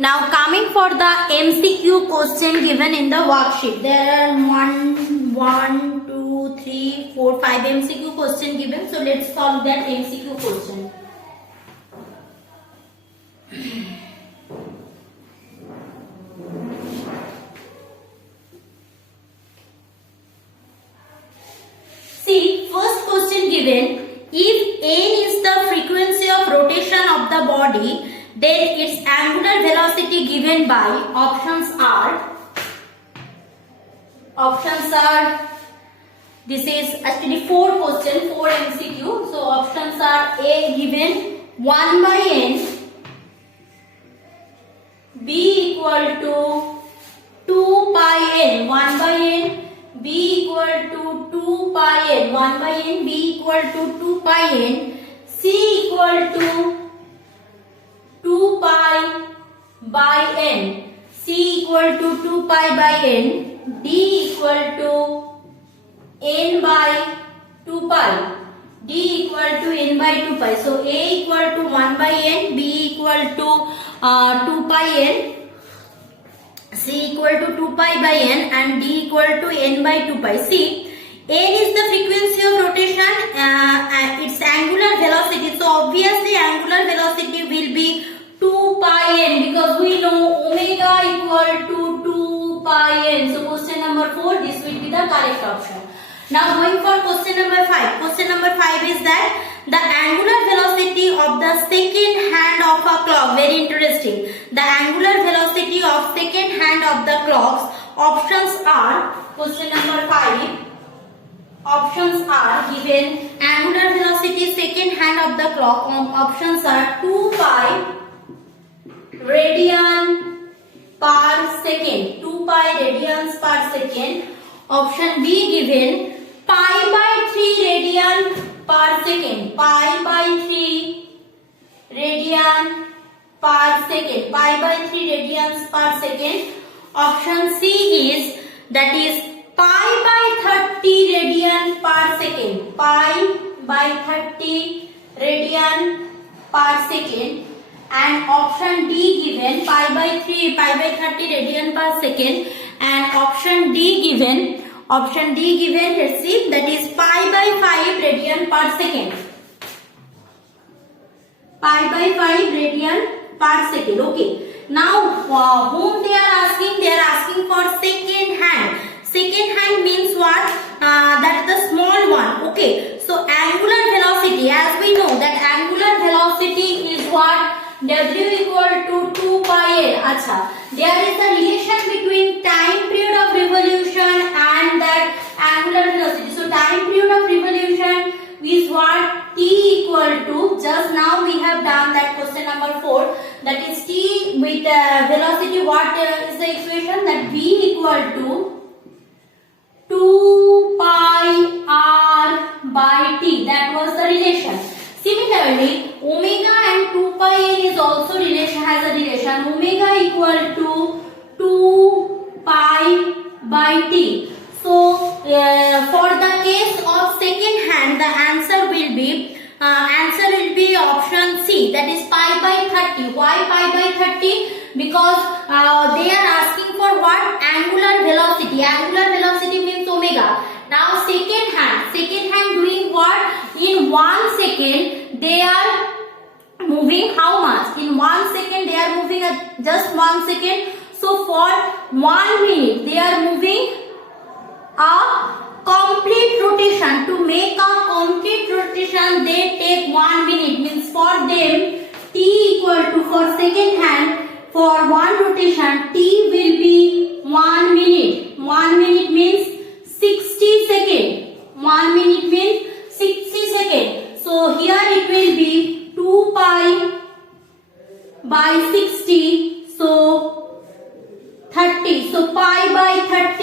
Now coming for the MCQ question given in the worksheet. There are 1, 2, 3, 4, 5 MCQ question given. So let's solve that MCQ question. See, first question given. If n is the frequency of rotation of the body, then its angular velocity given by options are this is actually 4 question, 4 MCQ. So options are A given 1 by n, B equal to 2 pi n, 1 by n, B equal to 2 pi n, 1 by n, B equal to 2 pi n, C equal to 2 pi by n, C equal to 2 pi by n, D equal to n by 2 pi, D equal to n by 2 pi. So A equal to 1 by n, B equal to 2 pi n, C equal to 2 pi by n and D equal to n by 2 pi. See, n is the frequency of rotation, its angular velocity. So obviously angular velocity will be 2 pi n because we know omega equal to 2 pi n. So question number 4, this will be the correct option. Now going for question number 5. Question number 5 is that the angular velocity of the second hand of a clock. Very interesting. The angular velocity of second hand of the clocks. Options are, question number 5. Options are given angular velocity second hand of the clock. Options are 2 pi radian per second. 2 pi radians per second. Option B given pi by 3 radian per second. Pi by 3 radian per second. Pi by 3 radians per second. Option C is, that is pi by 30 radian per second. Pi by 30 radian per second. And option D given pi by 30 radian per second. And option D given, let's see, that is pi by 5 radian per second. Pi by 5 radian per second. Okay. Now whom they are asking? They are asking for second hand. Second hand means what? That is the small one. Okay. So angular velocity, as we know that angular velocity is what? W equal to 2 pi n. Acha. There is a relation between time period of revolution and that angular velocity. So time period of revolution is what? T equal to, just now we have done that question number 4, that is T with velocity. What is the equation? That V equal to 2 pi r by T. That was the relation. Similarly, omega and 2 pi n is also has a relation. Omega equal to 2 pi by T. So for the case of second hand, the answer will be option C, that is pi by 30. Why pi by 30? Because they are asking for what? Angular velocity. Angular velocity means omega. Now second hand doing what? In 1 second they are moving how much? In 1 second they are moving at just 1 second. So for 1 minute they are moving a complete rotation. To make a complete rotation they take 1 minute. Means for them T equal to, for second hand, for one rotation T will be 1 minute. 1 minute means 60 seconds. 1 minute means 60 seconds. So here it will be 2 pi by 60. So 30. So pi by 30,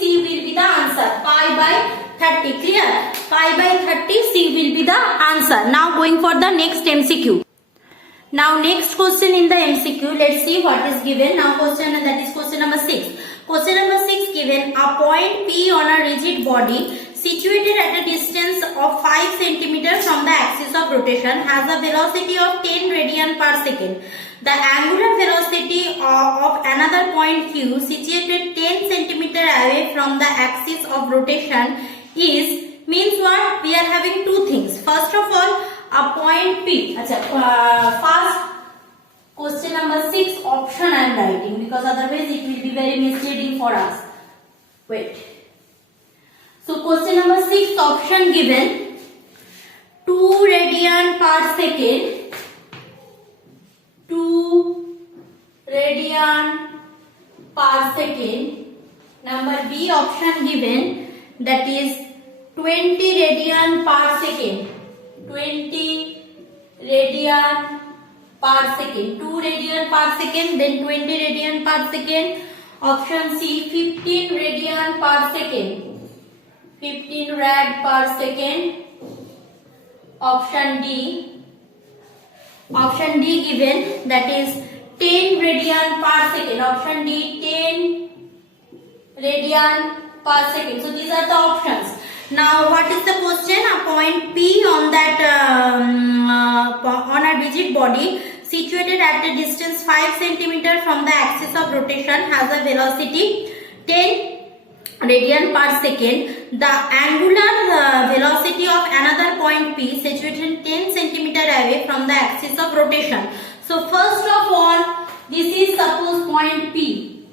C will be the answer. Pi by 30. Clear? Pi by 30, C will be the answer. Now going for the next MCQ. Now next question in the MCQ, let's see what is given. Now that is question number 6. Question number 6 given, a point P on a rigid body situated at a distance of 5 cm from the axis of rotation has a velocity of 10 radian per second. The angular velocity of another point Q situated 10 cm away from the axis of rotation is, means what? We are having two things. First of all, a point P. First question number 6 option I am writing, because otherwise it will be very misleading for us. Wait. So question number 6 option given 2 radian per second. 2 radian per second. Number B option given, that is 20 radian per second. 20 radian per second. 2 radian per second, then 20 radian per second. Option C 15 radian per second. 15 rad per second. Option D given, that is 10 radian per second. Option D 10 radian per second. So these are the options. Now what is the question? A point P on that on a rigid body situated at a distance 5 cm from the axis of rotation has a velocity 10 radian per second. The angular velocity of another point P situated 10 cm away from the axis of rotation. So first of all, this is suppose point P.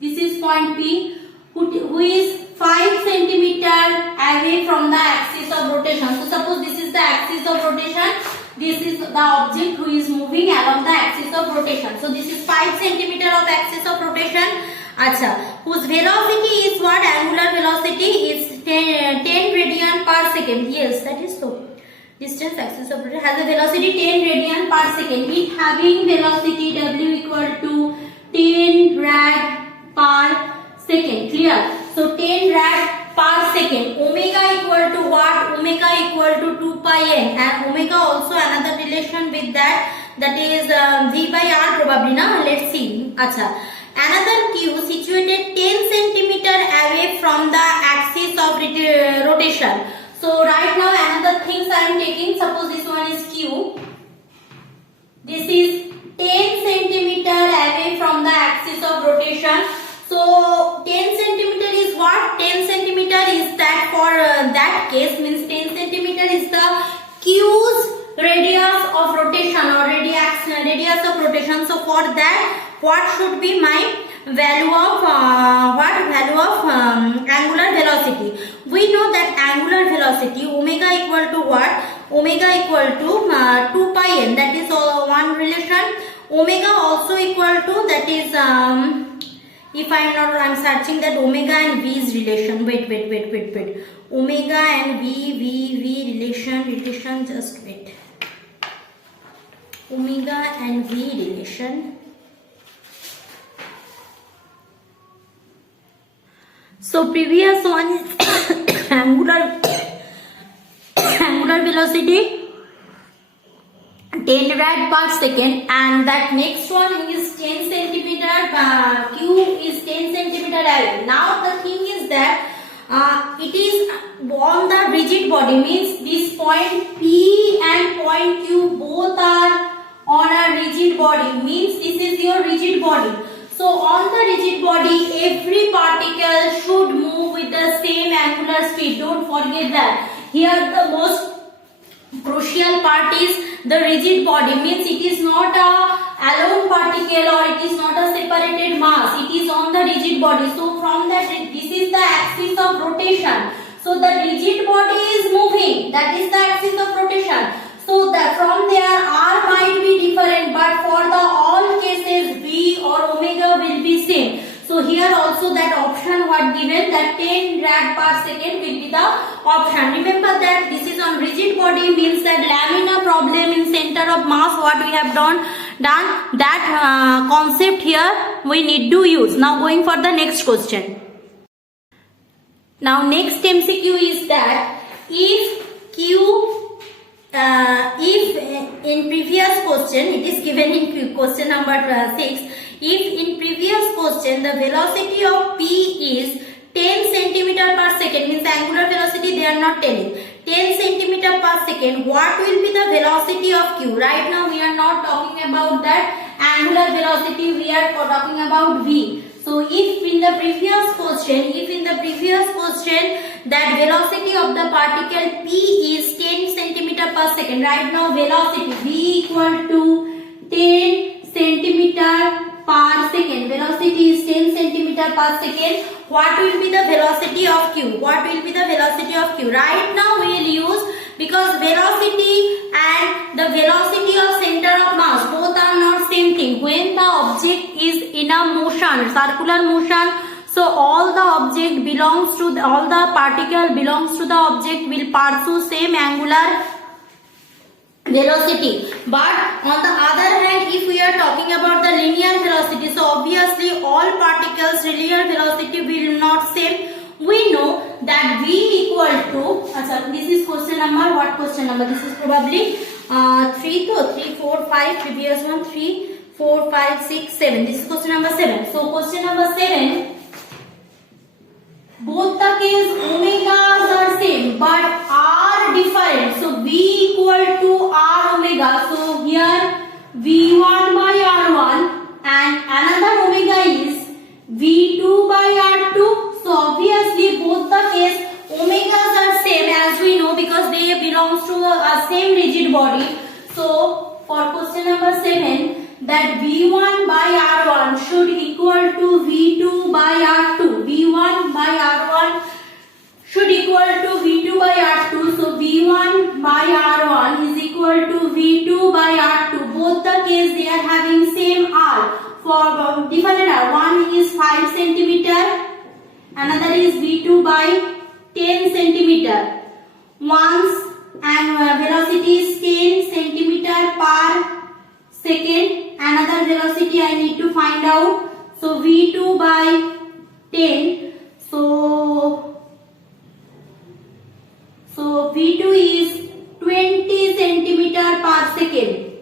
This is point P who is 5 cm away from the axis of rotation. So suppose this is the axis of rotation. This is the object who is moving along the axis of rotation. So this is 5 cm of axis of rotation. Whose velocity is what? Angular velocity is 10 radian per second. Yes, that is so. Distance axis of rotation has a velocity 10 radian per second. It having velocity W equal to 10 rad per second. Clear? So 10 rad per second. Omega equal to what? Omega equal to 2 pi n, and omega also another relation with that is V by R probably. Now let's see. Another Q situated 10 cm away from the axis of rotation. So right now another things I am taking. Suppose this one is Q. This is 10 cm away from the axis of rotation. So 10 cm is what? 10 cm is that for that case, means 10 cm is the Q's radius of rotation or radius of rotation. So for that, what should be my value of angular velocity? We know that angular velocity omega equal to what? Omega equal to 2 pi n. That is one relation. Omega also equal to, that is if I'm searching that omega and V's relation. Wait. Omega and V relation. Just wait. Omega and V relation. So previous one is angular velocity 10 rad per second, and that next one is 10 centimeter. Q is 10 centimeter away. Now the thing is that it is on the rigid body, means this point P and point Q both are on a rigid body, means this is your rigid body. So on the rigid body, every particle should move with the same angular speed. Don't forget that. Here the most crucial part is the rigid body, means it is not a alone particle or it is not a separated mass. It is on the rigid body. So from that, this is the axis of rotation. So the rigid body is moving. That is the axis of rotation. So that from there R might be different, but for the all cases V or omega will be same. So here also that option what given, that 10 rad per second will be the option. Remember that this is on rigid body, means that laminar problem in center of mass, what we have done that concept here we need to use. Now going for the next question. Now next MCQ is that if in previous question, it is given in question number 6, if in previous question the velocity of P is 10 centimeter per second means angular velocity they are not telling. 10 centimeter per second, what will be the velocity of q? Right now we are not talking about that angular velocity, we are talking about v. So if in the previous question that velocity of the particle p is 10 centimeter per second, right now velocity v equal to 10 centimeter per second, velocity is 10 centimeter per second. What will be the velocity of q? What will be the velocity of q? Right now we will use, because velocity and the velocity of center of mass both are not same thing. When the object is in a motion, circular motion, so all the object belongs to all the particle belongs to the object will pursue same angular velocity. But on the other hand, if we are talking about the linear velocity, so obviously all particles linear velocity will not same. We know that v equal to, this is question number, what question number? This is probably 3, 4, 5, previous one 3, 4, 5, 6, 7. This is question number 7. So question number 7, both the case omegas are same but are different. So v equal to r omega. So here v1 by r1 and another omega is v2 by r2. So obviously both the case omegas are same, as we know, because they belongs to a same rigid body. So for question number 7, that v1 by r1 should equal to v2 by r2. v1 by r1 should equal to v2 by r2. So v1 by r1 is equal to v2 by r2. Both the case they are having same r. For different r, one is 5 centimeter, another is v2 by 10 centimeter. Once and velocity is 10 centimeter per second. Another velocity I need to find out. So v2 by 10. So v2 is 20 centimeter per second.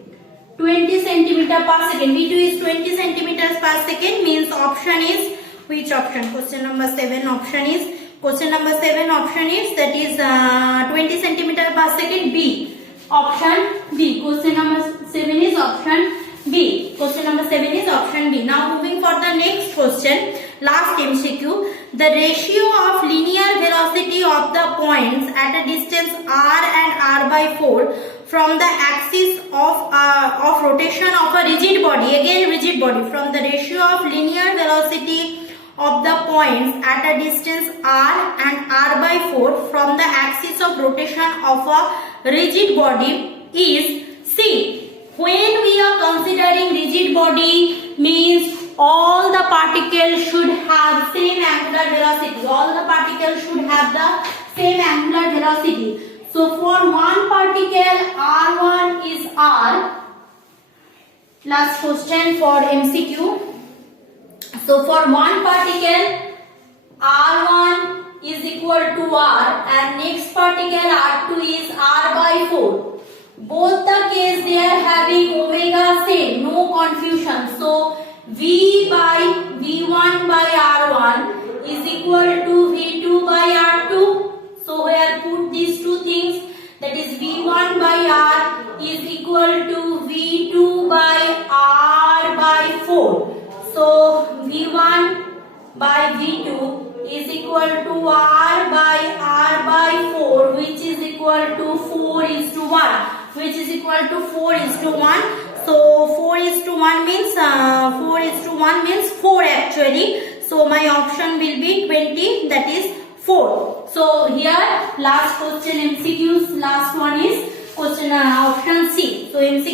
20 centimeter per second. v2 is 20 centimeters per second, means option is which option? Question number 7 option is, question number 7 option is, that is 20 centimeter per second, B. Option B. Question number 7 is option B. Question number 7 is option B. Now moving for the next question, last MCQ. The ratio of linear velocity of the points at a distance r and r by 4 from the axis of rotation of a rigid body, again rigid body, from the ratio of linear velocity of the points at a distance r and r by 4 from the axis of rotation of a rigid body is C. When we are considering rigid body, means all the particles should have same angular velocity. All the particles should have the same angular velocity. So for one particle r1 is r. Last question for MCQ. So for one particle r1 is equal to r and next particle r2 is r by 4. Both the case they are having omega same, no confusion. So v by v1 by r1 is equal to v2 by r2. So here put these two things, that is v1 by r is equal to v2 by r by 4. So v1 by v2 is equal to r by 4, which is equal to 4:1, which is equal to 4:1. So 4:1 means 4:1 means 4 actually. So my option will be 20, that is 4. So here last question MCQs, last one is question option C. So MCQ